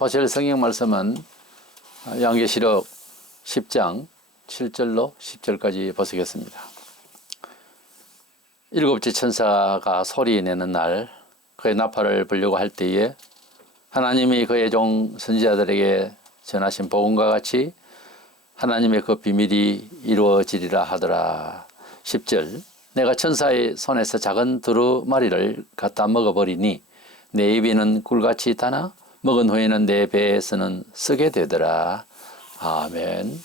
보실 성경 말씀은 요한계시록 10장 7절로 10절까지 보시겠습니다. 일곱째 천사가 소리 내는 날 그의 나팔을 불려고 할 때에 하나님이 그의 종 선지자들에게 전하신 복음과 같이 하나님의 그 비밀이 이루어지리라 하더라. 10절 내가 천사의 손에서 작은 두루마리를 갖다 먹어버리니 내 입에는 꿀같이 타나 먹은 후에는 내 배에서는 쓰게 되더라. 아멘.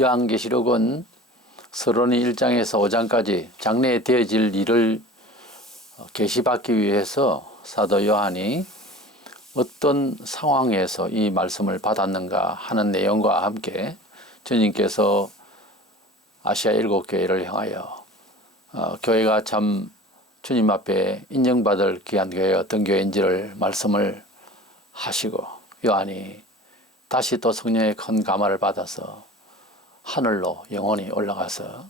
요한계시록은 서론이 1장에서 5장까지 장래에 되어질 일을 계시받기 위해서 사도 요한이 어떤 상황에서 이 말씀을 받았는가 하는 내용과 함께 주님께서 아시아 7교회를 향하여 교회가 참 주님 앞에 인정받을 귀한 교회가 어떤 교회인지를 말씀을 하시고 요한이 다시 또 성령의 큰 감화를 받아서 하늘로 영원히 올라가서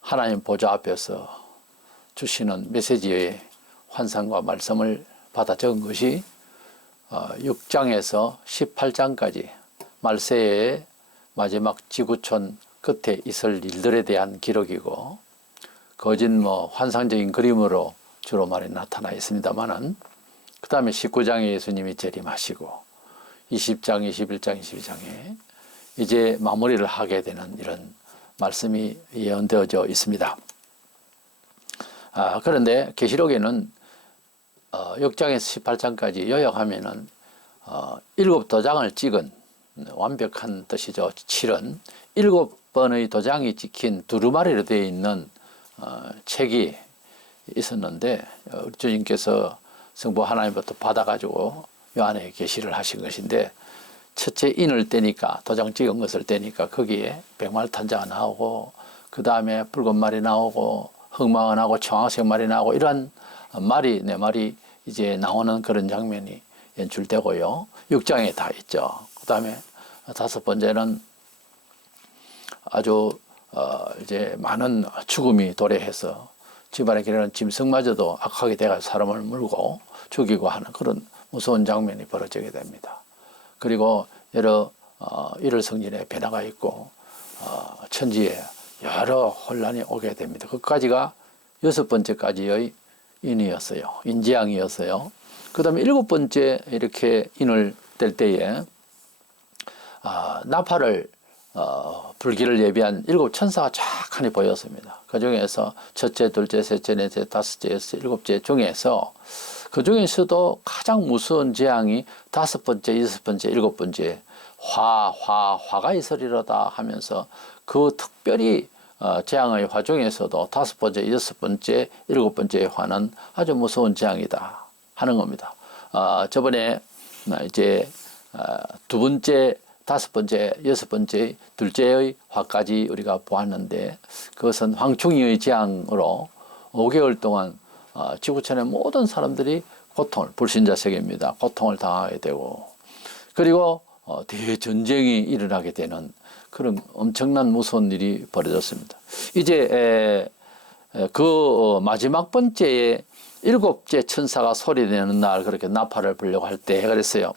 하나님 보좌 앞에서 주시는 메시지의 환상과 말씀을 받아 적은 것이 6장에서 18장까지 말세의 마지막 지구촌 끝에 있을 일들에 대한 기록이고 거짓 환상적인 그림으로 주로 많이 나타나 있습니다만은 그 다음에 19장에 예수님이 재림하시고 20장, 21장, 22장에 이제 마무리를 하게 되는 이런 말씀이 예언되어져 있습니다. 그런데 계시록에는 6장에서 18장까지 요약하면은 7도장을 찍은 완벽한 뜻이죠. 7은 7번의 도장이 찍힌 두루마리로 되어 있는 책이 있었는데 주님께서 성부 하나님부터 받아가지고 요한에게 계시를 하신 것인데 첫째 인을 떼니까 도장 찍은 것을 떼니까 거기에 백말탄자가 나오고 그 다음에 붉은 말이 나오고 흑마가 나오고 청황색 말이 나오고 이러한 말이 네 말이 이제 나오는 그런 장면이 연출되고요. 6장에 다 있죠. 그 다음에 5번째는 아주 이제 많은 죽음이 도래해서 집안에 기르는 짐승마저도 악하게 돼가 사람을 물고 죽이고 하는 그런 무서운 장면이 벌어지게 됩니다. 그리고 여러 일월 성진에 변화가 있고 천지에 여러 혼란이 오게 됩니다. 그까지가 6번째까지의 인이었어요. 인지양이었어요. 그 다음에 7번째 이렇게 인을 뗄 때에 나팔을 불기를 예비한 7천사가 쫙하니 보였습니다. 그 중에서 첫째, 둘째, 셋째, 넷째, 다섯째, 여섯째, 7째 중에서 그 중에서도 가장 무서운 재앙이 5번째, 6번째, 7번째 화가 있으리로다 하면서 그 특별히 재앙의 화 중에서도 5번째, 6번째, 7번째 화는 아주 무서운 재앙이다 하는 겁니다. 저번에 이제 2번째, 5번째, 6번째, 둘째의 화까지 우리가 보았는데 그것은 황충이의 재앙으로 5개월 동안 지구촌의 모든 사람들이 고통을, 불신자 세계입니다. 고통을 당하게 되고 그리고 대전쟁이 일어나게 되는 그런 엄청난 무서운 일이 벌어졌습니다. 이제 그 마지막 번째에 7째 천사가 소리내는 날 그렇게 나팔을 불려고 할 때 그랬어요.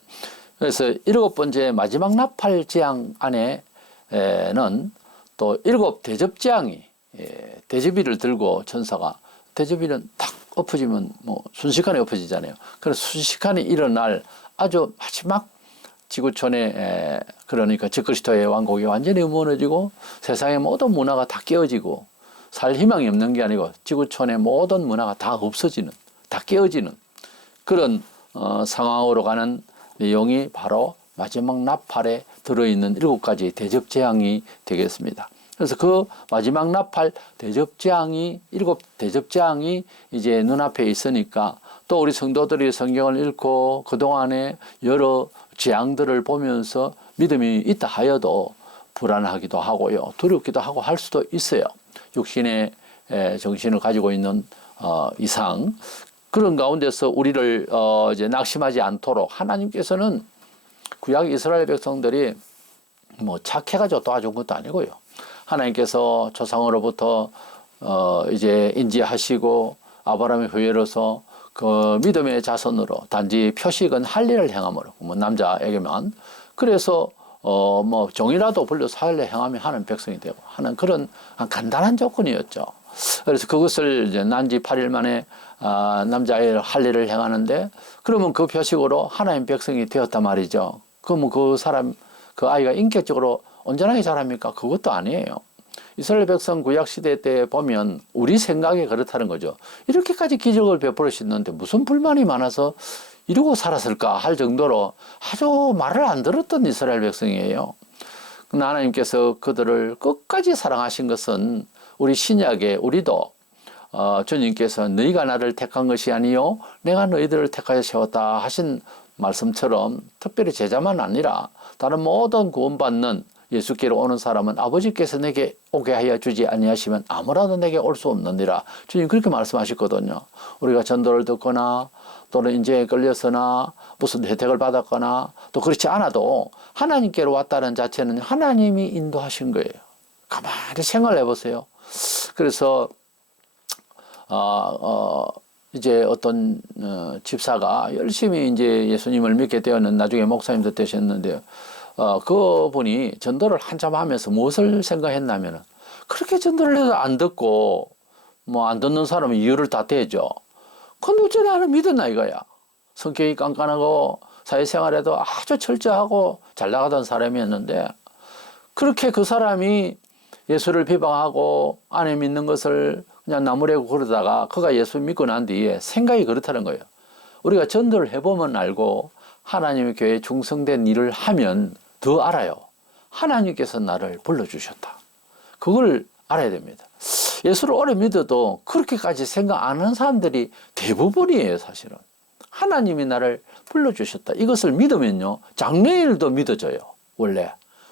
그래서 7번째 마지막 나팔 재앙 안에는 또 7 대접재앙이 대접이를 들고 천사가 대접이는 탁 엎어지면 순식간에 엎어지잖아요. 그래서 순식간에 일어날 아주 마지막 지구촌에 그러니까 적그리스도의 왕국이 완전히 무너지고 세상의 모든 문화가 다 깨어지고 살 희망이 없는 게 아니고 지구촌의 모든 문화가 다 없어지는 다 깨어지는 그런 상황으로 가는 내용이 바로 마지막 나팔에 들어있는 7가지 대접재앙이 되겠습니다. 그래서 그 마지막 나팔 대접재앙이 7 대접재앙이 이제 눈앞에 있으니까 또 우리 성도들이 성경을 읽고 그동안에 여러 재앙들을 보면서 믿음이 있다 하여도 불안하기도 하고요. 두렵기도 하고 할 수도 있어요. 육신의 정신을 가지고 있는 이상 그런 가운데서 우리를 이제 낙심하지 않도록 하나님께서는 구약 이스라엘 백성들이 착해가지고 도와준 것도 아니고요. 하나님께서 조상으로부터 이제 인지하시고 아브라함의 후예로서 그 믿음의 자손으로 단지 표식은 할 일을 행함으로 뭐 남자에게만 그래서 뭐 종이라도 불려서 할 일을 행하며 하는 백성이 되고 하는 그런 간단한 조건이었죠. 그래서 그것을 이제 난지 8일 만에 남자의 할 일을 행하는데 그러면 그 표식으로 하나님 백성이 되었단 말이죠. 그러면 그 사람 그 아이가 인격적으로 온전하게 자랍니까? 그것도 아니에요. 이스라엘 백성 구약 시대 때 보면 우리 생각에 그렇다는 거죠. 이렇게까지 기적을 베풀으셨는데 무슨 불만이 많아서 이러고 살았을까 할 정도로 아주 말을 안 들었던 이스라엘 백성이에요. 그러나 하나님께서 그들을 끝까지 사랑하신 것은 우리 신약에 우리도 주님께서 너희가 나를 택한 것이 아니요 내가 너희들을 택하여 세웠다 하신 말씀처럼 특별히 제자만 아니라 다른 모든 구원받는 예수께로 오는 사람은 아버지께서 내게 오게 하여 주지 아니하시면 아무라도 내게 올 수 없느니라. 주님 그렇게 말씀하셨거든요. 우리가 전도를 듣거나 또는 인재에 걸려서나 무슨 혜택을 받았거나 또 그렇지 않아도 하나님께로 왔다는 자체는 하나님이 인도하신 거예요. 가만히 생각을 해보세요. 그래서 이제 어떤 집사가 열심히 이제 예수님을 믿게 되었는 나중에 목사님도 되셨는데요. 그분이 전도를 한참 하면서 무엇을 생각했냐면은 그렇게 전도를 해도 안 듣고 뭐 안 듣는 사람은 이유를 다 대죠. 근데 어째 나는 믿었나 이거야. 성격이 깐깐하고 사회생활에도 아주 철저하고 잘 나가던 사람이었는데 그렇게 그 사람이 예수를 비방하고 안에 믿는 것을 그냥 나무래고 그러다가 그가 예수 믿고 난 뒤에 생각이 그렇다는 거예요. 우리가 전도를 해보면 알고 하나님의 교회에 충성된 일을 하면 더 알아요. 하나님께서 나를 불러주셨다. 그걸 알아야 됩니다. 예수를 오래 믿어도 그렇게까지 생각 안 하는 사람들이 대부분이에요, 사실은. 하나님이 나를 불러주셨다. 이것을 믿으면요, 장래일도 믿어져요, 원래.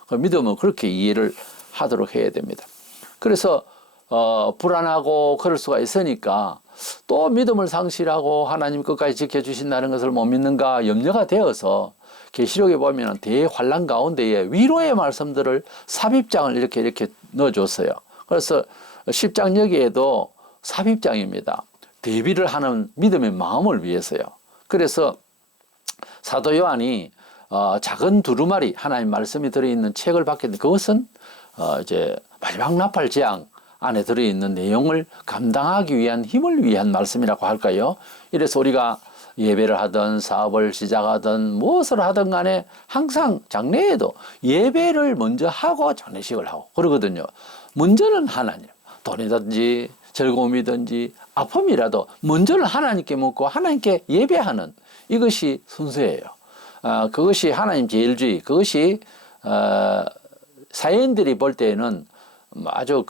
믿으면 그렇게 이해를 하도록 해야 됩니다. 그래서, 불안하고 그럴 수가 있으니까 또 믿음을 상실하고 하나님 끝까지 지켜주신다는 것을 못 믿는가 염려가 되어서 계시록에 보면 대환란 가운데에 위로의 말씀들을 삽입장을 이렇게 넣어줬어요. 그래서 10장 여기에도 삽입장입니다. 대비를 하는 믿음의 마음을 위해서요. 그래서 사도 요한이 작은 두루마리 하나님 말씀이 들어있는 책을 받겠는데 그것은 이제 마지막 나팔 재앙 안에 들어있는 내용을 감당하기 위한 힘을 위한 말씀이라고 할까요? 이래서 우리가 예배를 하든 사업을 시작하든 무엇을 하든 간에 항상 장래에도 예배를 먼저 하고 장례식을 하고 그러거든요. 먼저는 하나님, 돈이든지 즐거움이든지 아픔이라도 먼저는 하나님께 묻고 하나님께 예배하는 이것이 순서예요. 그것이 하나님 제일주의, 그것이 사회인들이 볼 때에는 아주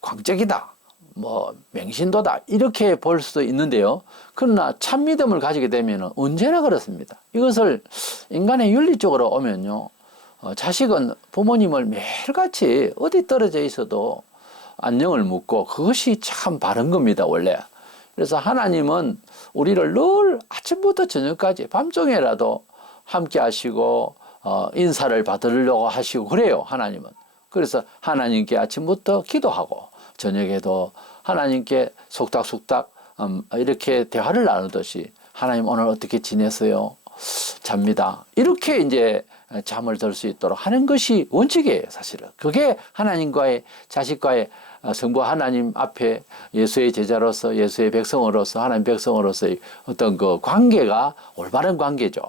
광적이다, 뭐 맹신도다 이렇게 볼 수도 있는데요. 그러나 참 믿음을 가지게 되면 언제나 그렇습니다. 이것을 인간의 윤리적으로 오면요, 자식은 부모님을 매일같이 어디 떨어져 있어도 안녕을 묻고 그것이 참 바른 겁니다, 원래. 그래서 하나님은 우리를 늘 아침부터 저녁까지 밤중에라도 함께 하시고 인사를 받으려고 하시고 그래요, 하나님은. 그래서 하나님께 아침부터 기도하고 저녁에도 하나님께 속닥속닥 이렇게 대화를 나누듯이 하나님 오늘 어떻게 지냈어요? 잡니다. 이렇게 이제 잠을 들 수 있도록 하는 것이 원칙이에요, 사실은. 그게 하나님과의 자식과의 성부 하나님 앞에 예수의 제자로서 예수의 백성으로서 하나님 백성으로서의 어떤 그 관계가 올바른 관계죠.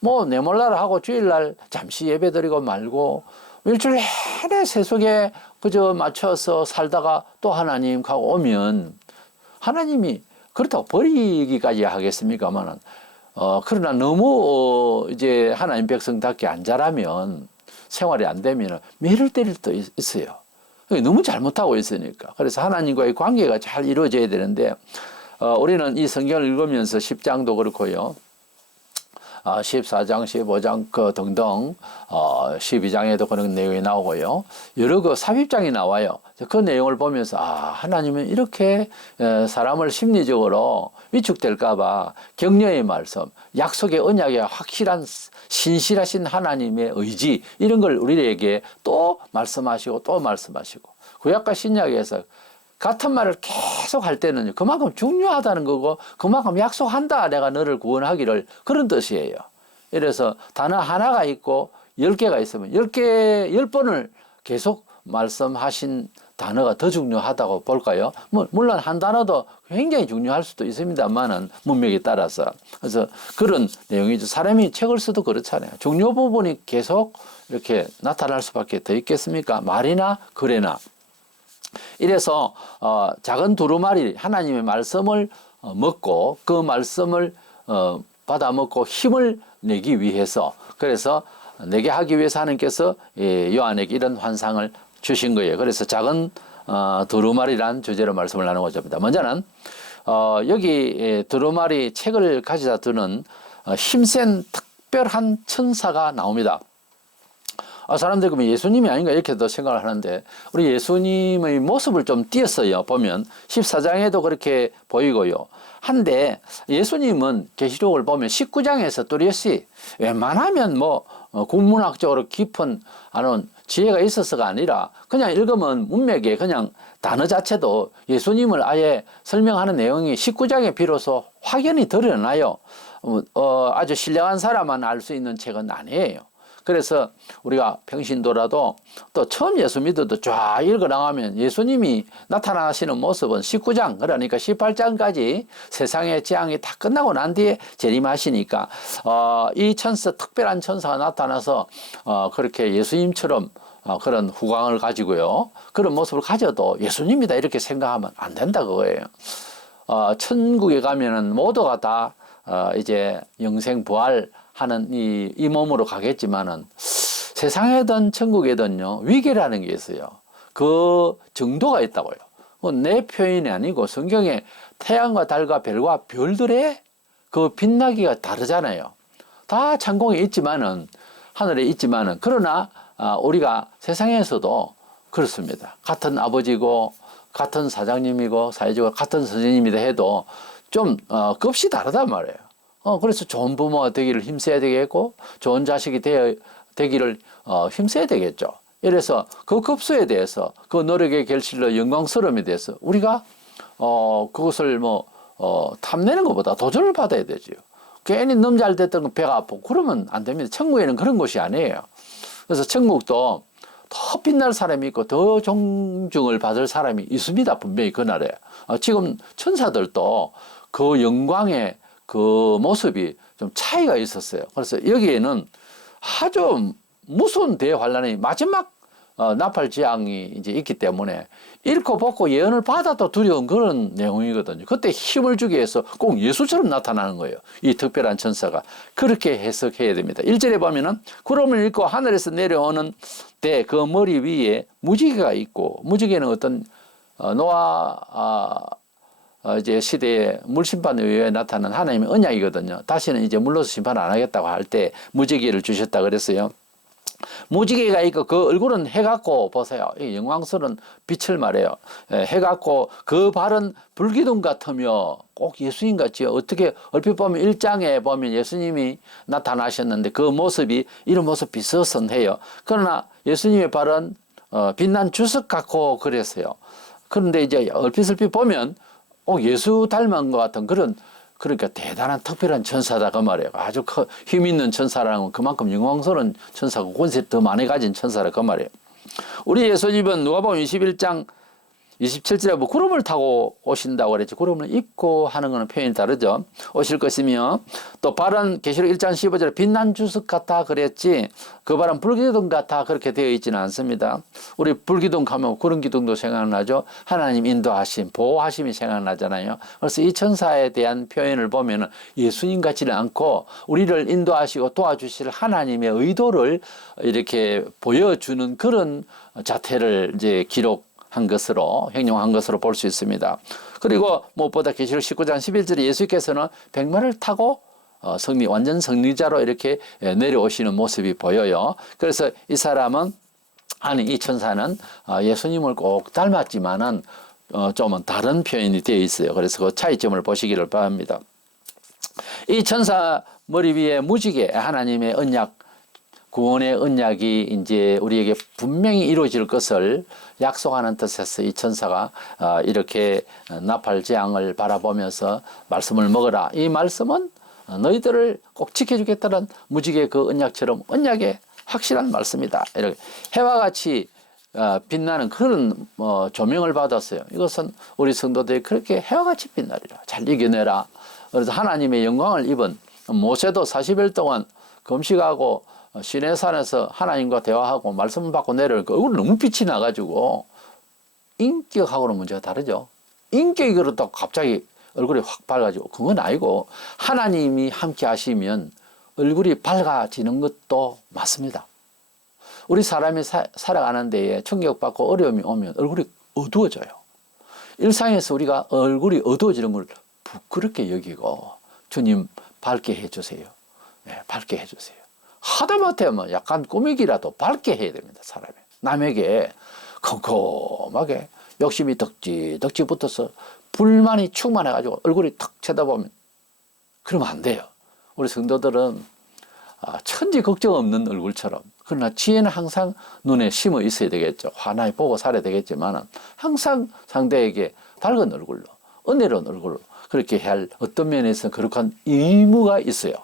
뭐 내몰라라 하고 주일날 잠시 예배드리고 말고 일주일 내내 세속에 그저 맞춰서 살다가 또 하나님 하고 오면 하나님이 그렇다고 버리기까지 하겠습니까만은 그러나 너무 이제 하나님 백성답게 안 자라면 생활이 안 되면 매를 때릴 수도 있어요. 너무 잘못하고 있으니까. 그래서 하나님과의 관계가 잘 이루어져야 되는데 우리는 이 성경을 읽으면서 10장도 그렇고요. 14장, 15장 그 등등 12장에도 그런 내용이 나오고요. 여러 그 삽입장이 나와요. 그 내용을 보면서 하나님은 이렇게 사람을 심리적으로 위축될까 봐 격려의 말씀, 약속의 언약의 확실한 신실하신 하나님의 의지 이런 걸 우리에게 또 말씀하시고 또 말씀하시고 구약과 신약에서 같은 말을 계속 할 때는 그만큼 중요하다는 거고 그만큼 약속한다 내가 너를 구원하기를 그런 뜻이에요. 이래서 단어 하나가 있고 10개가 있으면 10번을 계속 말씀하신 단어가 더 중요하다고 볼까요? 물론 한 단어도 굉장히 중요할 수도 있습니다만은 문맥에 따라서. 그래서 그런 내용이죠. 사람이 책을 써도 그렇잖아요. 중요 부분이 계속 이렇게 나타날 수밖에 더 있겠습니까? 말이나 글이나. 이래서 작은 두루마리 하나님의 말씀을 먹고 그 말씀을 받아 먹고 힘을 내기 위해서 그래서 내게 하기 위해서 하나님께서 요한에게 이런 환상을 주신 거예요. 그래서 작은 두루마리란 주제로 말씀을 나누고자 합니다. 먼저는 여기 두루마리 책을 가져다 두는 힘센 특별한 천사가 나옵니다. 사람들이 그러면 예수님이 아닌가 이렇게도 생각을 하는데 우리 예수님의 모습을 좀 띄었어요. 보면 14장에도 그렇게 보이고요. 한데 예수님은 계시록을 보면 19장에서 뚜렷이 웬만하면 국문학적으로 깊은 아는 지혜가 있어서가 아니라 그냥 읽으면 문맥에 그냥 단어 자체도 예수님을 아예 설명하는 내용이 19장에 비로소 확연히 드러나요. 아주 신령한 사람만 알 수 있는 책은 아니에요. 그래서 우리가 평신도라도 또 처음 예수 믿어도 쫙 읽어 나가면 예수님이 나타나시는 모습은 19장 그러니까 18장까지 세상의 재앙이 다 끝나고 난 뒤에 재림하시니까 이 특별한 천사가 나타나서 그렇게 예수님처럼 그런 후광을 가지고요 그런 모습을 가져도 예수님이다 이렇게 생각하면 안 된다 그거예요. 천국에 가면은 모두가 다 이제 영생 부활 하는 이 몸으로 가겠지만은 세상에든 천국에든요 위계라는 게 있어요. 그 정도가 있다고요. 내 표현이 아니고 성경에 태양과 달과 별과 별들의 그 빛나기가 다르잖아요. 다 창공에 있지만은 하늘에 있지만은 그러나 우리가 세상에서도 그렇습니다. 같은 아버지고 같은 사장님이고 사회적으로 같은 선생님이다 해도 좀 급이 다르단 말이에요. 그래서 좋은 부모가 되기를 힘써야 되겠고, 좋은 자식이 되기를 힘써야 되겠죠. 이래서 그 급수에 대해서, 그 노력의 결실로 영광스러움에 대해서 우리가, 그것을 탐내는 것보다 도전을 받아야 되죠. 괜히 너무 잘 됐던 건 배가 아프고 그러면 안 됩니다. 천국에는 그런 곳이 아니에요. 그래서 천국도 더 빛날 사람이 있고 더 존중을 받을 사람이 있습니다. 분명히 그날에. 지금 천사들도 그 영광의 그 모습이 좀 차이가 있었어요. 그래서 여기에는 아주 무서운 대환란이 마지막 나팔지향이 이제 있기 때문에 잃고 벗고 예언을 받아도 두려운 그런 내용이거든요. 그때 힘을 주기 위해서 꼭 예수처럼 나타나는 거예요. 이 특별한 천사가. 그렇게 해석해야 됩니다. 1절에 보면은 구름을 읽고 하늘에서 내려오는 때 그 머리 위에 무지개가 있고 무지개는 어떤 노아 이제 시대에 물심판에 의해 나타난 하나님의 언약이거든요. 다시는 이제 물로서 심판 안 하겠다고 할 때 무지개를 주셨다 그랬어요. 무지개가 있고 그 얼굴은 해갖고 보세요. 영광스러운 빛을 말해요. 해갖고 그 발은 불기둥 같으며 꼭 예수님 같지요. 어떻게 얼핏 보면 1장에 보면 예수님이 나타나셨는데 그 모습이 이런 모습 비슷해요. 그러나 예수님의 발은 빛난 주석 같고 그랬어요. 그런데 이제 얼핏 보면 예수 닮은 것 같은 그러니까 대단한 특별한 천사다 그 말이에요. 아주 힘 있는 천사라는 그만큼 영광스러운 천사고 권세 더 많이 가진 천사라 그 말이에요. 우리 예수님은 누가복음 21장 27절에 구름을 타고 오신다고 그랬지. 구름을 입고 하는 거는 표현이 다르죠. 오실 것이며 또 발은 계시록 1장 15절에 빛난 주석 같아 그랬지. 그 발은 불기둥 같아 그렇게 되어 있지는 않습니다. 우리 불기둥 하면 구름 기둥도 생각나죠. 하나님 인도하심, 보호하심이 생각나잖아요. 그래서 이 천사에 대한 표현을 보면은 예수님 같지는 않고 우리를 인도하시고 도와주실 하나님의 의도를 이렇게 보여주는 그런 자태를 이제 기록한 것으로 형용한 것으로 볼 수 있습니다. 그리고 무엇보다 계시록 19장 11절에 예수께서는 백마를 타고 완전 승리자로 이렇게 내려오시는 모습이 보여요. 그래서 이 사람은 이 천사는 예수님을 꼭 닮았지만은 좀은 다른 표현이 되어 있어요. 그래서 그 차이점을 보시기를 바랍니다. 이 천사 머리 위에 무지개 하나님의 언약 구원의 언약이 이제 우리에게 분명히 이루어질 것을 약속하는 뜻에서 이 천사가 이렇게 나팔 재앙을 바라보면서 말씀을 먹어라. 이 말씀은 너희들을 꼭 지켜주겠다는 무지개 그 언약처럼 언약의 확실한 말씀이다. 이렇게 해와 같이 빛나는 그런 조명을 받았어요. 이것은 우리 성도들이 그렇게 해와 같이 빛나리라. 잘 이겨내라. 그래서 하나님의 영광을 입은 모세도 40일 동안 금식하고 시내산에서 하나님과 대화하고 말씀을 받고 내려오니까 얼굴 너무 빛이 나가지고 인격하고는 문제가 다르죠. 인격이 그렇다고 갑자기 얼굴이 확 밝아지고 그건 아니고 하나님이 함께 하시면 얼굴이 밝아지는 것도 맞습니다. 우리 사람이 살아가는 데에 충격받고 어려움이 오면 얼굴이 어두워져요. 일상에서 우리가 얼굴이 어두워지는 걸 부끄럽게 여기고 주님 밝게 해주세요. 네, 밝게 해주세요. 하다못해 뭐 약간 꾸미기라도 밝게 해야 됩니다. 사람이. 남에게 컴컴하게 욕심이 덕지 붙어서 불만이 충만해가지고 얼굴이 탁 쳐다보면 그러면 안 돼요. 우리 성도들은 천지 걱정 없는 얼굴처럼 그러나 지혜는 항상 눈에 심어 있어야 되겠죠. 환하게 보고 살아야 되겠지만 항상 상대에게 밝은 얼굴로 은혜로운 얼굴로 그렇게 해야 할 어떤 면에서 거룩한 의무가 있어요.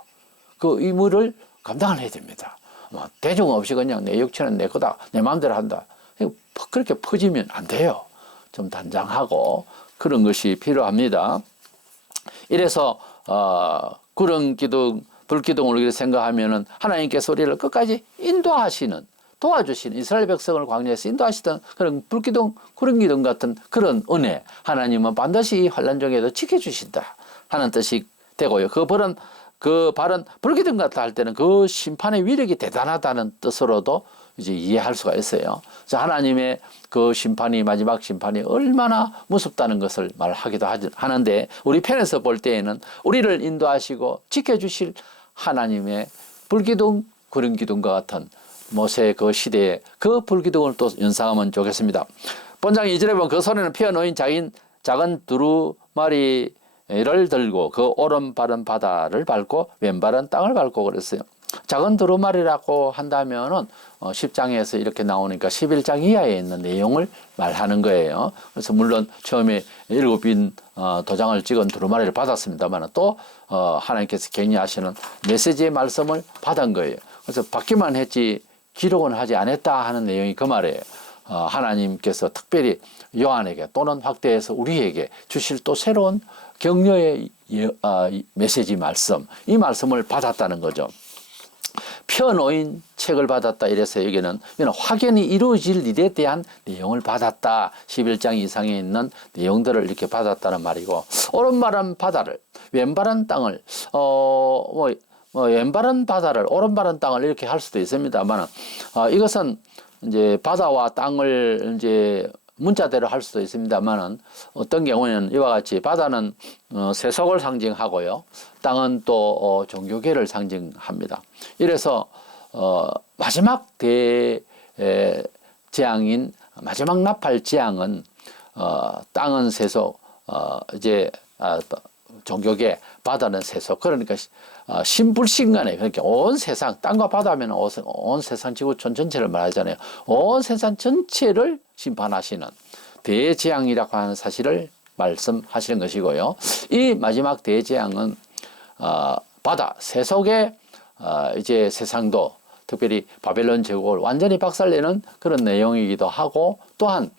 그 의무를 감당을 해야 됩니다. 대중 없이 그냥 내 육체는 내 거다 내 마음대로 한다 그렇게 퍼지면 안 돼요. 좀 단장하고 그런 것이 필요합니다. 이래서 구름 기둥 불기둥을 생각하면은 하나님께서 우리를 끝까지 인도하시는 도와주시는 이스라엘 백성을 광야에서 인도하시던 그런 불기둥 구름 기둥 같은 그런 은혜 하나님은 반드시 환난 중에도 지켜주신다 하는 뜻이 되고요. 그 발은 불기둥 같다 할 때는 그 심판의 위력이 대단하다는 뜻으로도 이제 이해할 수가 있어요. 그래서 하나님의 그 심판이 마지막 심판이 얼마나 무섭다는 것을 말하기도 하는데 우리 편에서 볼 때에는 우리를 인도하시고 지켜주실 하나님의 불기둥 구름 기둥과 같은 모세 그 시대에 그 불기둥을 또 연상하면 좋겠습니다. 본장 2절에 보면 그 손에는 피어놓인 작은 두루마리를 들고 그 오른발은 바다를 밟고 왼발은 땅을 밟고 그랬어요. 작은 두루마리라고 한다면은 10장에서 이렇게 나오니까 11장 이하에 있는 내용을 말하는 거예요. 그래서 물론 처음에 7빈 도장을 찍은 두루마리를 받았습니다만 또 하나님께서 격려하시는 메시지의 말씀을 받은 거예요. 그래서 받기만 했지 기록은 하지 않았다 하는 내용이 그 말이에요. 하나님께서 특별히 요한에게 또는 확대해서 우리에게 주실 또 새로운 격려의 메시지 말씀, 이 말씀을 받았다는 거죠. 펴놓인 책을 받았다 이래서 여기는 확연히 이루어질 일에 대한 내용을 받았다. 11장 이상에 있는 내용들을 이렇게 받았다는 말이고 오른발은 바다를 왼발은 땅을 왼발은 바다를 오른발은 땅을 이렇게 할 수도 있습니다만 이것은 이제 바다와 땅을 이제 문자대로 할 수도 있습니다만은 어떤 경우에는 이와 같이 바다는 세속을 상징하고요. 땅은 또 종교계를 상징합니다. 이래서 마지막 재앙인 마지막 나팔 재앙은 땅은 세속 이제 종교계 바다는 세속 그러니까 신불신간에 그렇게 온 세상 땅과 바다면 온 세상 지구촌 전체를 말하잖아요. 온 세상 전체를 심판하시는 대재앙이라고 하는 사실을 말씀하시는 것이고요. 이 마지막 대재앙은 바다 세속의 이제 세상도 특별히 바벨론 제국을 완전히 박살내는 그런 내용이기도 하고 또한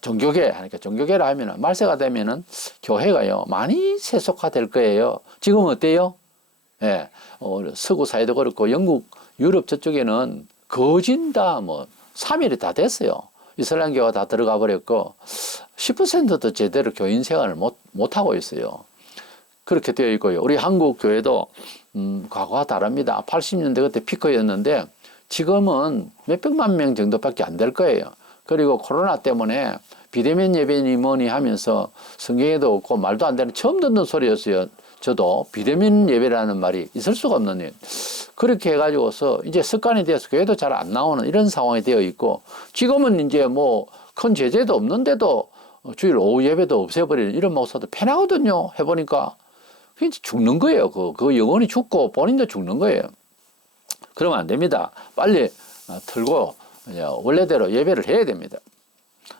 종교계 그러니까 종교계라 하면은 말세가 되면은 교회가요 많이 세속화될 거예요. 지금 어때요? 예, 서구 사회도 그렇고 영국, 유럽 저쪽에는 거진 다 뭐 3일이 다 됐어요. 이슬람교가 다 들어가 버렸고 10%도 제대로 교인 생활을 못 하고 있어요. 그렇게 되어 있고요. 우리 한국 교회도 과거와 다릅니다. 80년대 그때 피크였는데 지금은 몇백만 명 정도밖에 안 될 거예요. 그리고 코로나 때문에 비대면 예배니 뭐니 하면서 성경에도 없고 말도 안 되는 처음 듣는 소리였어요. 저도 비대면 예배라는 말이 있을 수가 없는 일. 그렇게 해가지고서 이제 습관이 되어서 교회도 잘 안 나오는 이런 상황이 되어 있고 지금은 이제 뭐 큰 제재도 없는데도 주일 오후 예배도 없애버리는 이런 목사도 편하거든요. 해보니까. 죽는 거예요. 그 영혼이 죽고 본인도 죽는 거예요. 그러면 안 됩니다. 빨리 틀고 원래대로 예배를 해야 됩니다.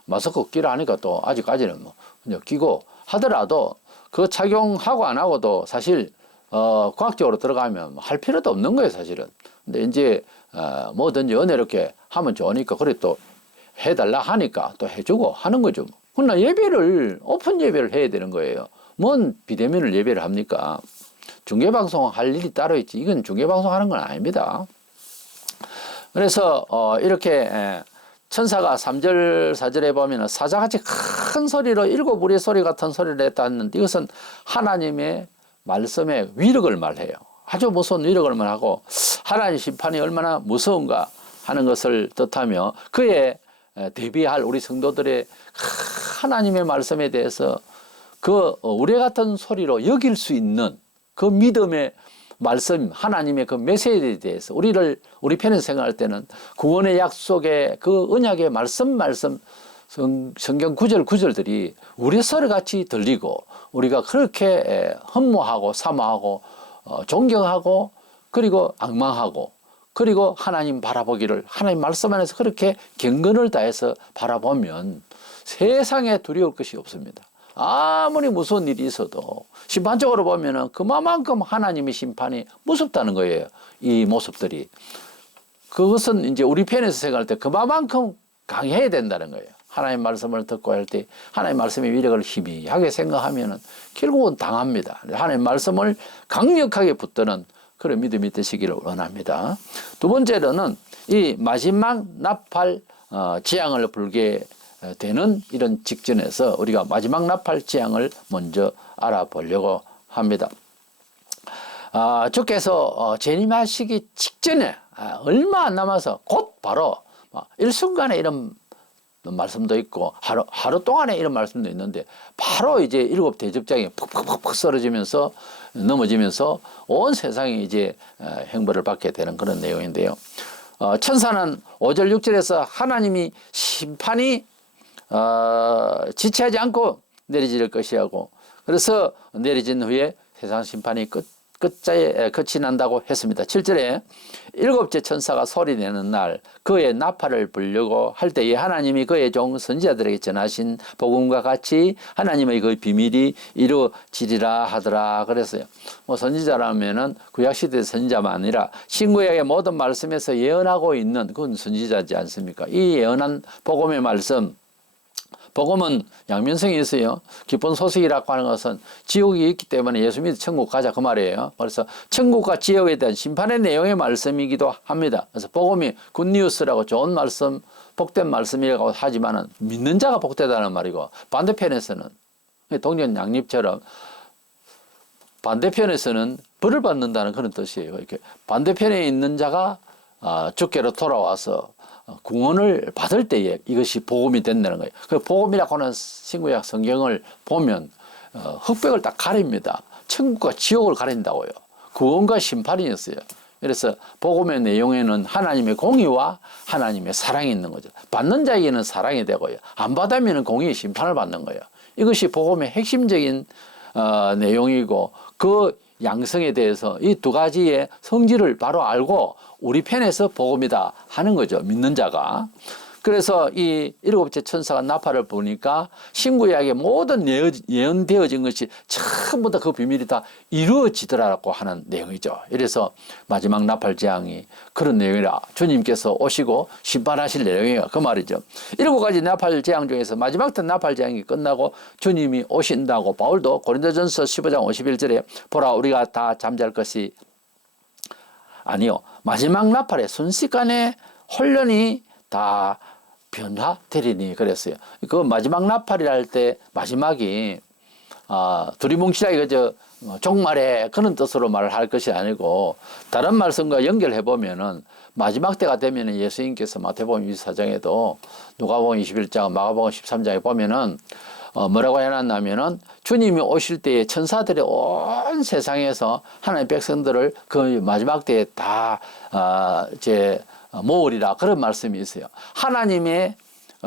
마스크 끼라 하니까 또 아직까지는 뭐 그냥 끼고 하더라도 그 착용하고 안 하고도 사실 과학적으로 들어가면 할 필요도 없는 거예요, 사실은. 근데 이제 뭐든지 은혜롭게 하면 좋으니까 그래 또 해달라 하니까 또 해주고 하는 거죠. 그러나 예배를 오픈 예배를 해야 되는 거예요. 뭔 비대면을 예배를 합니까? 중계방송 할 일이 따로 있지 이건 중계방송 하는 건 아닙니다. 그래서 이렇게 천사가 3절 4절에 보면 사자같이 큰 소리로 일곱 우리의 소리 같은 소리를 냈다는데 이것은 하나님의 말씀의 위력을 말해요. 아주 무서운 위력을 말하고 하나님의 심판이 얼마나 무서운가 하는 것을 뜻하며 그에 대비할 우리 성도들의 하나님의 말씀에 대해서 그 우리 같은 소리로 여길 수 있는 그 믿음의 말씀, 하나님의 그 메시지에 대해서 우리 편에서 생각할 때는 구원의 약속의 그 언약의 말씀 성경 구절들이 우리 소리같이 들리고 우리가 그렇게 흠모하고 사모하고 존경하고 그리고 악망하고 그리고 하나님 바라보기를 하나님 말씀 안에서 그렇게 경건을 다해서 바라보면 세상에 두려울 것이 없습니다. 아무리 무서운 일이 있어도 심판적으로 보면은 그만큼 하나님의 심판이 무섭다는 거예요. 이 모습들이. 그것은 이제 우리 편에서 생각할 때 그만큼 강해야 된다는 거예요. 하나님 말씀을 듣고 할 때 하나님 말씀의 위력을 희미하게 생각하면은 결국은 당합니다. 하나님 말씀을 강력하게 붙드는 그런 믿음이 되시기를 원합니다. 두 번째로는 이 마지막 나팔 재앙을 불게 되는 이런 직전에서 우리가 마지막 나팔 재앙을 먼저 알아보려고 합니다. 주께서 재림하시기 직전에 얼마 안 남아서 곧 바로 일순간에 이런 말씀도 있고 하루 동안에 이런 말씀도 있는데 바로 이제 일곱 대접장이 푹푹푹 쓰러지면서 넘어지면서 온 세상이 이제 형벌을 받게 되는 그런 내용인데요. 천사는 5절 6절에서 하나님이 심판이 지체하지 않고 내리질 것이하고 그래서 내리진 후에 세상 심판이 끝이 난다고 했습니다. 7절에 일곱째 천사가 소리내는 날 그의 나팔을 불려고 할 때에 하나님이 그의 종 선지자들에게 전하신 복음과 같이 하나님의 그 비밀이 이루어지리라 하더라 그랬어요. 뭐 선지자라면은 구약시대 선지자만 아니라 신구약의 모든 말씀에서 예언하고 있는 그건 선지자지 않습니까? 이 예언한 복음의 말씀 복음은 양면성이 있어요. 기쁜 소식이라고 하는 것은 지옥이 있기 때문에 예수 믿어 천국 가자 그 말이에요. 그래서 천국과 지옥에 대한 심판의 내용의 말씀이기도 합니다. 그래서 복음이 굿뉴스라고 좋은 말씀, 복된 말씀이라고 하지만은 믿는 자가 복되다는 말이고 반대편에서는 동전 양립처럼 반대편에서는 벌을 받는다는 그런 뜻이에요. 이렇게 반대편에 있는 자가 주께로 돌아와서 구원을 받을 때에 이것이 복음이 된다는 거예요. 그 복음이라고 하는 신구약 성경을 보면 흑백을 딱 가립니다. 천국과 지옥을 가린다고요. 구원과 심판이었어요. 그래서 복음의 내용에는 하나님의 공의와 하나님의 사랑이 있는 거죠. 받는 자에게는 사랑이 되고요. 안 받으면 공의의 심판을 받는 거예요. 이것이 복음의 핵심적인 내용이고 그 양성에 대해서 이 두 가지의 성질을 바로 알고 우리 편에서 복음이다 하는 거죠. 믿는 자가. 그래서 이 일곱째 천사가 나팔을 부니까 신구약의 모든 예언되어진 것이 전부 다 그 비밀이 다 이루어지더라고 하는 내용이죠. 이래서 마지막 나팔 재앙이 그런 내용이라 주님께서 오시고 심판하실 내용이에요. 그 말이죠. 7가지 나팔 재앙 중에서 마지막 나팔 재앙이 끝나고 주님이 오신다고 바울도 고린도전서 15장 51절에 보라 우리가 다 잠잘 것이 아니요. 마지막 나팔에 순식간에 혼련이 다 변화되리니 그랬어요. 그 마지막 나팔이라 할 때 마지막이 두리뭉실하게 그저 종말에 그런 뜻으로 말을 할 것이 아니고 다른 말씀과 연결해 보면은 마지막 때가 되면은 예수님께서 마태복음 24장에도 누가복음 21장, 마가복음 13장에 보면은 뭐라고 해놨냐면은 주님이 오실 때에 천사들이 온 세상에서 하나님의 백성들을 그 마지막 때에 다 모으리라 그런 말씀이 있어요. 하나님의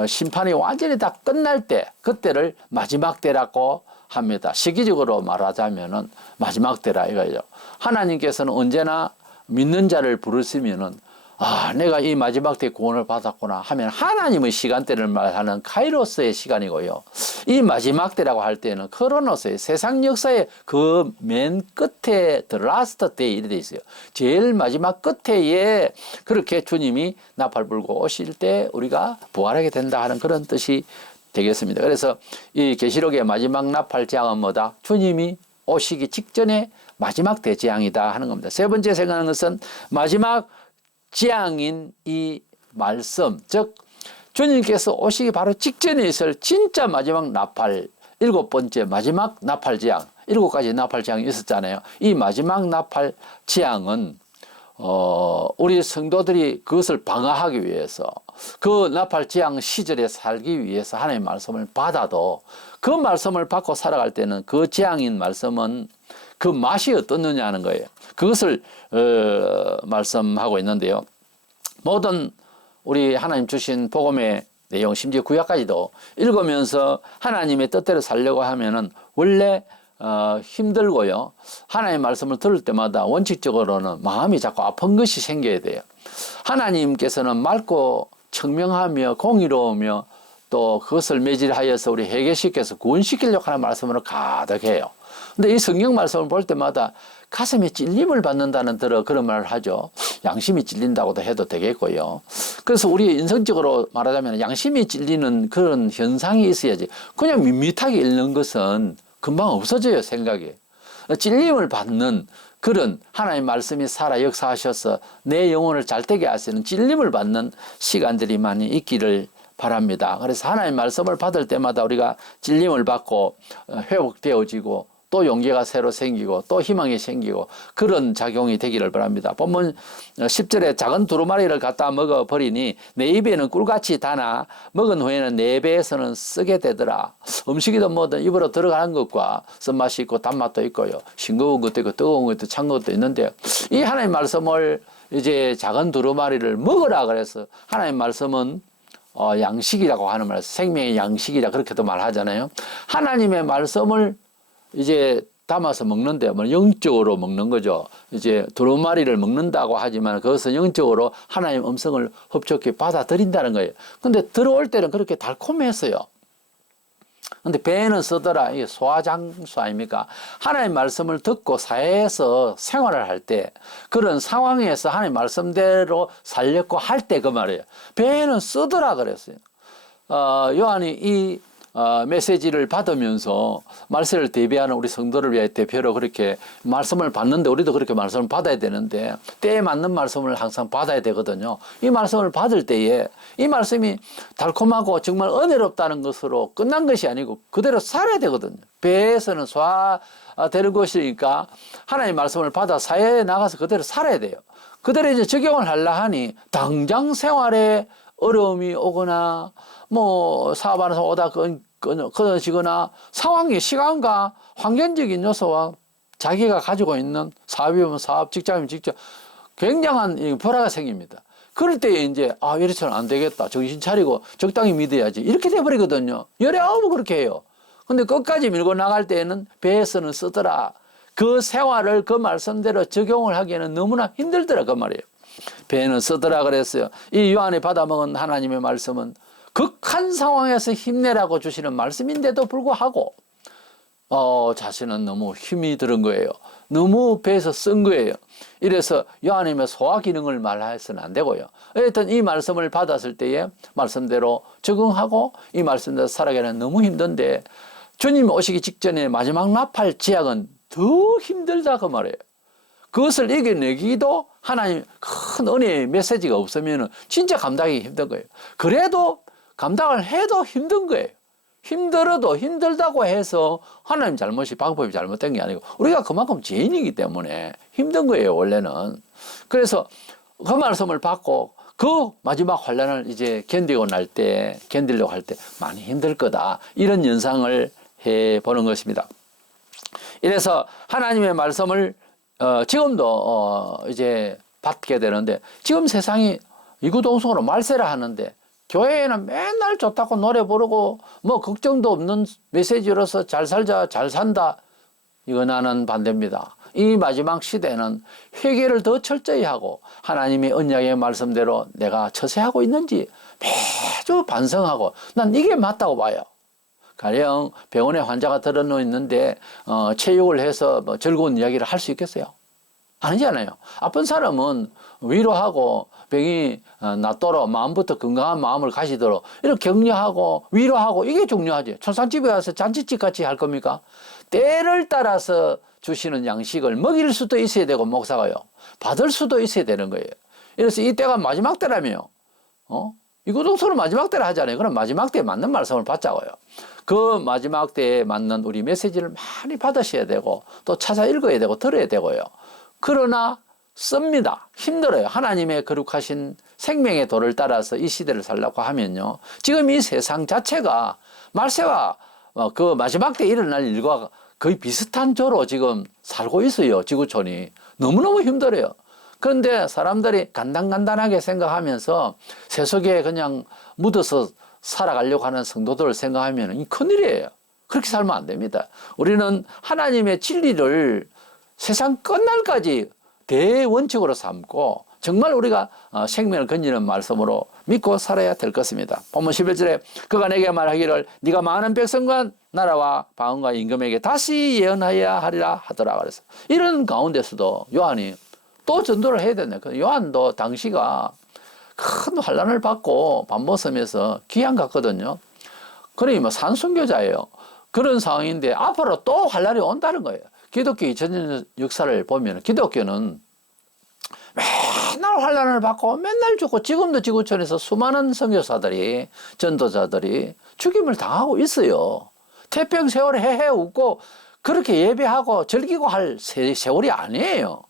심판이 완전히 다 끝날 때 그때를 마지막 때라고 합니다. 시기적으로 말하자면은 마지막 때라 이거죠. 하나님께서는 언제나 믿는 자를 부르시면은 아, 내가 이 마지막 때 구원을 받았구나 하면 하나님의 시간대를 말하는 카이로스의 시간이고요. 이 마지막 때라고 할 때는 크로노스의 세상 역사의 그 맨 끝에 the last day 이렇게 돼 있어요. 제일 마지막 끝에 그렇게 주님이 나팔 불고 오실 때 우리가 부활하게 된다 하는 그런 뜻이 되겠습니다. 그래서 이 계시록의 마지막 나팔 재앙은 뭐다? 주님이 오시기 직전에 마지막 대재앙이다 하는 겁니다. 세 번째 생각하는 것은 마지막 재앙인 이 말씀, 즉 주님께서 오시기 바로 직전에 있을 진짜 마지막 나팔, 7번째 마지막 나팔 재앙, 7가지 나팔 재앙이 있었잖아요. 이 마지막 나팔 재앙은 우리 성도들이 그것을 방어하기 위해서 그 나팔 재앙 시절에 살기 위해서 하나님의 말씀을 받아도 그 말씀을 받고 살아갈 때는 그 재앙인 말씀은 그 맛이 어떻느냐 하는 거예요. 그것을 말씀하고 있는데요. 모든 우리 하나님 주신 복음의 내용, 심지어 구약까지도 읽으면서 하나님의 뜻대로 살려고 하면은 원래 힘들고요. 하나님의 말씀을 들을 때마다 원칙적으로는 마음이 자꾸 아픈 것이 생겨야 돼요. 하나님께서는 맑고 청명하며 공의로우며 또 그것을 매질하여서 우리 회개시켜서 구원시키려고 하는 말씀으로 가득해요. 근데 이 성경 말씀을 볼 때마다 가슴에 찔림을 받는다는 그런 말을 하죠. 양심이 찔린다고도 해도 되겠고요. 그래서 우리 인성적으로 말하자면 양심이 찔리는 그런 현상이 있어야지. 그냥 밋밋하게 읽는 것은 금방 없어져요, 생각이. 찔림을 받는 그런 하나님의 말씀이 살아 역사하셔서 내 영혼을 잘되게 하시는 찔림을 받는 시간들이 많이 있기를 바랍니다. 그래서 하나님의 말씀을 받을 때마다 우리가 찔림을 받고 회복되어지고 또 용기가 새로 생기고 또 희망이 생기고 그런 작용이 되기를 바랍니다. 본문 10절에 작은 두루마리를 갖다 먹어버리니 내 입에는 꿀같이 다나 먹은 후에는 내 배에서는 쓰게 되더라. 음식이든 뭐든 입으로 들어가는 것과 쓴맛이 있고 단맛도 있고요. 싱거운 것도 있고 뜨거운 것도 찬 것도 있는데 이 하나님 말씀을 이제 작은 두루마리를 먹으라 그래서 하나님 말씀은 양식이라고 하는 말, 생명의 양식이라 그렇게도 말하잖아요. 하나님의 말씀을 이제 담아서 먹는데 뭐 영적으로 먹는 거죠. 이제 두루마리를 먹는다고 하지만 그것은 영적으로 하나님 음성을 흡족히 받아들인다는 거예요. 근데 들어올 때는 그렇게 달콤했어요. 근데 배에는 쓰더라. 이게 소화장수 아닙니까? 하나님 말씀을 듣고 사회에서 생활을 할 때 그런 상황에서 하나님 말씀대로 살렸고 할 때 그 말이에요. 배에는 쓰더라 그랬어요. 요한이 이 메시지를 받으면서 말세를 대비하는 우리 성도를 위해 대표로 그렇게 말씀을 받는데 우리도 그렇게 말씀을 받아야 되는데 때에 맞는 말씀을 항상 받아야 되거든요. 이 말씀을 받을 때에 이 말씀이 달콤하고 정말 은혜롭다는 것으로 끝난 것이 아니고 그대로 살아야 되거든요. 배에서는 소화되는 것이니까 하나님의 말씀을 받아 사회에 나가서 그대로 살아야 돼요. 그대로 이제 적용을 하려 하니 당장 생활에 어려움이 오거나 뭐 사업하면서 오다 끊어지거나 상황이 시간과 환경적인 요소와 자기가 가지고 있는 사업이면 사업, 직장이면 직장 굉장한 불화가 생깁니다. 그럴 때 이제 이래서는 안 되겠다. 정신 차리고 적당히 믿어야지. 이렇게 돼버리거든요. 열애하고 그렇게 해요. 근데 끝까지 밀고 나갈 때에는 배에서는 쓰더라. 그 생활을 그 말씀대로 적용을 하기에는 너무나 힘들더라 그 말이에요. 배에는 쓰더라 그랬어요. 이 요한이 받아먹은 하나님의 말씀은 극한 상황에서 힘내라고 주시는 말씀인데도 불구하고 자신은 너무 힘이 들은 거예요. 너무 배에서 쓴 거예요. 이래서 요한님의 소화 기능을 말해서는 안 되고요. 하여튼 이 말씀을 받았을 때에 말씀대로 적응하고 이 말씀대로 살아가기는 너무 힘든데 주님 오시기 직전에 마지막 나팔 지약은 더 힘들다 그 말이에요. 그것을 이겨내기도 하나님 큰 은혜의 메시지가 없으면 진짜 감당하기 힘든 거예요. 그래도 감당을 해도 힘든 거예요. 힘들어도 힘들다고 해서 하나님 잘못이 방법이 잘못된 게 아니고 우리가 그만큼 죄인이기 때문에 힘든 거예요 원래는. 그래서 그 말씀을 받고 그 마지막 환난을 이제 견디려고 할 때 많이 힘들 거다 이런 연상을 해보는 것입니다. 이래서 하나님의 말씀을 지금도 이제 받게 되는데 지금 세상이 이구동성으로 말세라 하는데 교회에는 맨날 좋다고 노래 부르고 뭐 걱정도 없는 메시지로서 잘 살자 잘 산다 이거 나는 반대입니다. 이 마지막 시대는 회개를 더 철저히 하고 하나님의 언약의 말씀대로 내가 처세하고 있는지 매주 반성하고 난 이게 맞다고 봐요. 가령 병원에 환자가 들어누워 있는데 체육을 해서 뭐 즐거운 이야기를 할 수 있겠어요? 아니잖아요. 아픈 사람은 위로하고 병이 낫도록 마음부터 건강한 마음을 가지도록 이렇게 격려하고 위로하고 이게 중요하지. 초상집에 가서 잔치집 같이 할 겁니까? 때를 따라서 주시는 양식을 먹일 수도 있어야 되고 목사가요. 받을 수도 있어야 되는 거예요. 그래서 이 때가 마지막 때라며요. 이구동서로 마지막 때를 하잖아요. 그럼 마지막 때에 맞는 말씀을 받자고요. 그 마지막 때에 맞는 우리 메시지를 많이 받으셔야 되고 또 찾아 읽어야 되고 들어야 되고요. 그러나 씁니다. 힘들어요. 하나님의 거룩하신 생명의 도를 따라서 이 시대를 살려고 하면요. 지금 이 세상 자체가 말세와 그 마지막 때 일어날 일과 거의 비슷한 조로 지금 살고 있어요. 지구촌이. 너무너무 힘들어요. 그런데 사람들이 간단간단하게 생각하면서 세속에 그냥 묻어서 살아가려고 하는 성도들을 생각하면 큰일이에요. 그렇게 살면 안 됩니다. 우리는 하나님의 진리를 세상 끝날까지 대원칙으로 삼고 정말 우리가 생명을 건지는 말씀으로 믿고 살아야 될 것입니다. 본문 11절에 그가 내게 말하기를 네가 많은 백성과 나라와 방언과 임금에게 다시 예언하여야 하리라 하더라. 그래서 이런 가운데서도 요한이 또 전도를 해야 되네. 요한도 당시가 큰 환란을 받고 밥 먹으면서 귀양 갔거든요. 그러니 뭐 산순교자예요. 그런 상황인데 앞으로 또 환란이 온다는 거예요. 기독교 2000년 역사를 보면 기독교는 맨날 환란을 받고 맨날 죽고 지금도 지구촌에서 수많은 선교사들이 전도자들이 죽임을 당하고 있어요. 태평 세월에 헤헤 웃고 그렇게 예배하고 즐기고 할 세월이 아니에요.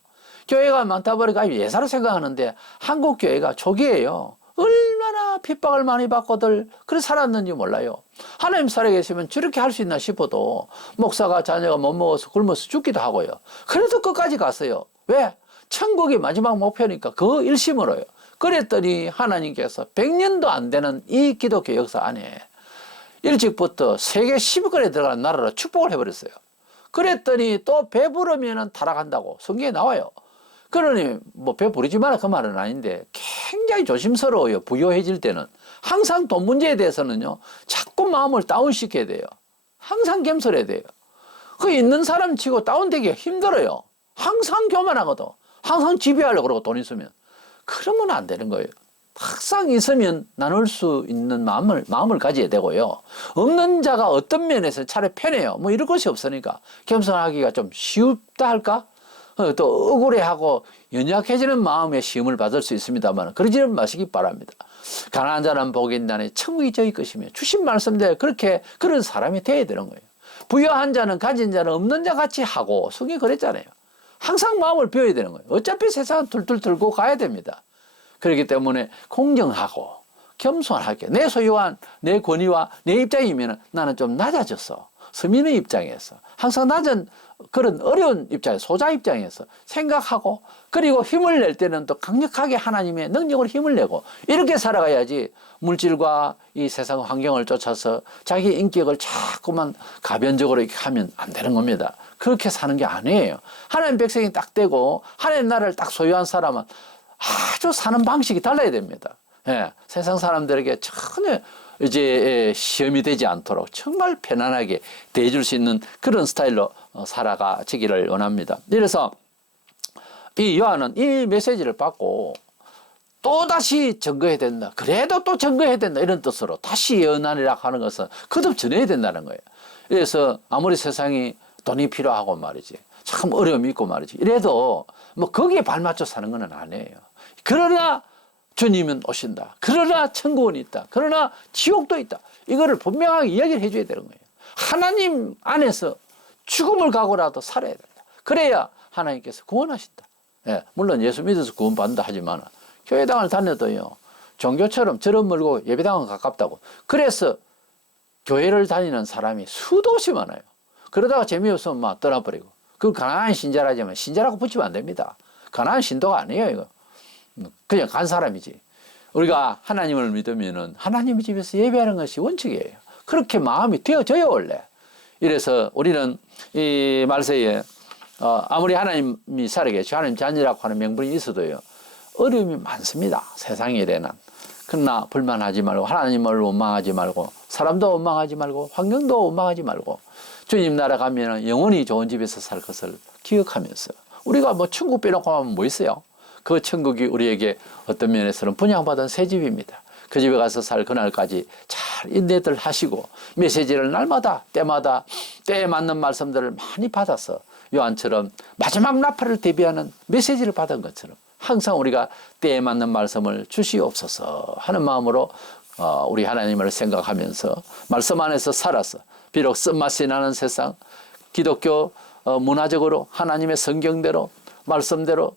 교회가 많다 보니까 예사로 생각하는데 한국 교회가 초기에요. 얼마나 핍박을 많이 받고들 그래 살았는지 몰라요. 하나님 살아계시면 저렇게 할 수 있나 싶어도 목사가 자녀가 못 먹어서 굶어서 죽기도 하고요. 그래도 끝까지 갔어요. 왜? 천국이 마지막 목표니까 그 일심으로요. 그랬더니 하나님께서 100년도 안 되는 이 기독교 역사 안에 일찍부터 세계 10위권에 들어가는 나라로 축복을 해버렸어요. 그랬더니 또 배부르면 타락한다고 성경에 나와요. 그러니 뭐 배부르지 마라 그 말은 아닌데 굉장히 조심스러워요. 부유해질 때는. 항상 돈 문제에 대해서는요. 자꾸 마음을 다운시켜야 돼요. 항상 겸손해야 돼요. 그 있는 사람 치고 다운되기가 힘들어요. 항상 교만하거든. 항상 지배하려고 그러고 돈 있으면. 그러면 안 되는 거예요. 항상 있으면 나눌 수 있는 마음을 가져야 되고요. 없는 자가 어떤 면에서 차라리 편해요. 뭐 이럴 것이 없으니까 겸손하기가 좀 쉽다 할까? 또 억울해하고 연약해지는 마음의 시험을 받을 수 있습니다만 그러지는 마시기 바랍니다. 가난한 자는 복이 있나니 천국이 저희 것이며 주신 말씀대로 그렇게 그런 사람이 돼야 되는 거예요. 부유한 자는 가진 자는 없는 자 같이 하고 성경이 그랬잖아요. 항상 마음을 비워야 되는 거예요. 어차피 세상은 툴툴 들고 가야 됩니다. 그렇기 때문에 공정하고 겸손하게 내 소유한 내 권위와 내 입장이면 나는 좀 낮아졌어. 서민의 입장에서 항상 낮은 그런 어려운 입장에서 소자 입장에서 생각하고 그리고 힘을 낼 때는 또 강력하게 하나님의 능력으로 힘을 내고 이렇게 살아가야지 물질과 이 세상 환경을 쫓아서 자기 인격을 자꾸만 가변적으로 이렇게 하면 안 되는 겁니다. 그렇게 사는 게 아니에요. 하나님 백성이 딱 되고 하나님 나라를 딱 소유한 사람은 아주 사는 방식이 달라야 됩니다. 예, 세상 사람들에게 전혀 이제 시험이 되지 않도록 정말 편안하게 대해줄 수 있는 그런 스타일로 살아가시기를 원합니다. 그래서 이 요한은 이 메시지를 받고 또다시 증거해야 된다. 그래도 또 증거해야 된다. 이런 뜻으로 다시 예언하리라 하는 것은 거듭 전해야 된다는 거예요. 그래서 아무리 세상이 돈이 필요하고 말이지 참 어려움이 있고 말이지 이래도 뭐 거기에 발맞춰 사는 건 아니에요. 그러나 주님은 오신다. 그러나 천국은 있다. 그러나 지옥도 있다. 이거를 분명하게 이야기를 해줘야 되는 거예요. 하나님 안에서 죽음을 각오라도 살아야 된다. 그래야 하나님께서 구원하신다. 예, 물론 예수 믿어서 구원받는다 하지만 교회당을 다녀도요. 종교처럼 절은 멀고 예배당은 가깝다고. 그래서 교회를 다니는 사람이 수도 없이 많아요. 그러다가 재미없으면 막 떠나버리고. 그 가난한 신자라지만 신자라고 붙이면 안 됩니다. 가난한 신도가 아니에요. 이거. 그냥 간 사람이지. 우리가 하나님을 믿으면은 하나님의 집에서 예배하는 것이 원칙이에요. 그렇게 마음이 되어져요, 원래. 이래서 우리는 이 말세에 아무리 하나님이 살아계시고 하나님 자녀라고 하는 명분이 있어도요, 어려움이 많습니다. 세상 일에는. 그러나 불만하지 말고, 하나님을 원망하지 말고, 사람도 원망하지 말고, 환경도 원망하지 말고, 주님 나라 가면 영원히 좋은 집에서 살 것을 기억하면서, 우리가 뭐 천국 빼놓고 하면 뭐 있어요? 그 천국이 우리에게 어떤 면에서는 분양받은 새 집입니다. 그 집에 가서 살 그날까지 잘 인내들 하시고, 메시지를 날마다 때마다 때에 맞는 말씀들을 많이 받아서 요한처럼 마지막 나팔을 대비하는 메시지를 받은 것처럼 항상 우리가 때에 맞는 말씀을 주시옵소서 하는 마음으로 우리 하나님을 생각하면서 말씀 안에서 살아서, 비록 쓴맛이 나는 세상, 기독교 문화적으로 하나님의 성경대로 말씀대로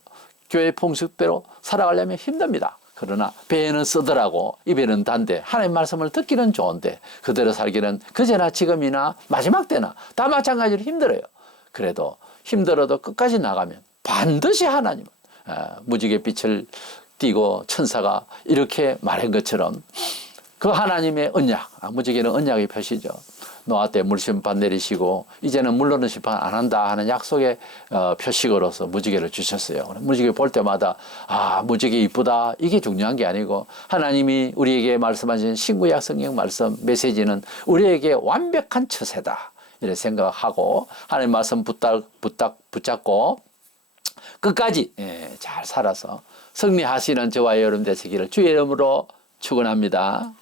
교회 풍습대로 살아가려면 힘듭니다. 그러나 배에는 쓰더라고 입에는 단데, 하나님 말씀을 듣기는 좋은데 그대로 살기는 그제나 지금이나 마지막 때나 다 마찬가지로 힘들어요. 그래도 힘들어도 끝까지 나가면 반드시 하나님은 무지개 빛을 띠고 천사가 이렇게 말한 것처럼 그 하나님의 언약, 무지개는 언약의 표시죠. 노아 때 물심판 내리시고 이제는 물로는 심판 안 한다 하는 약속의 표식으로서 무지개를 주셨어요. 무지개 볼 때마다 무지개 이쁘다, 이게 중요한 게 아니고 하나님이 우리에게 말씀하신 신구약 성경 말씀 메시지는 우리에게 완벽한 처세다 이렇게 생각하고 하나님 말씀 붙잡고 끝까지 잘 살아서 승리하시는 저와 여러분 되시기를 주의 이름으로 축원합니다.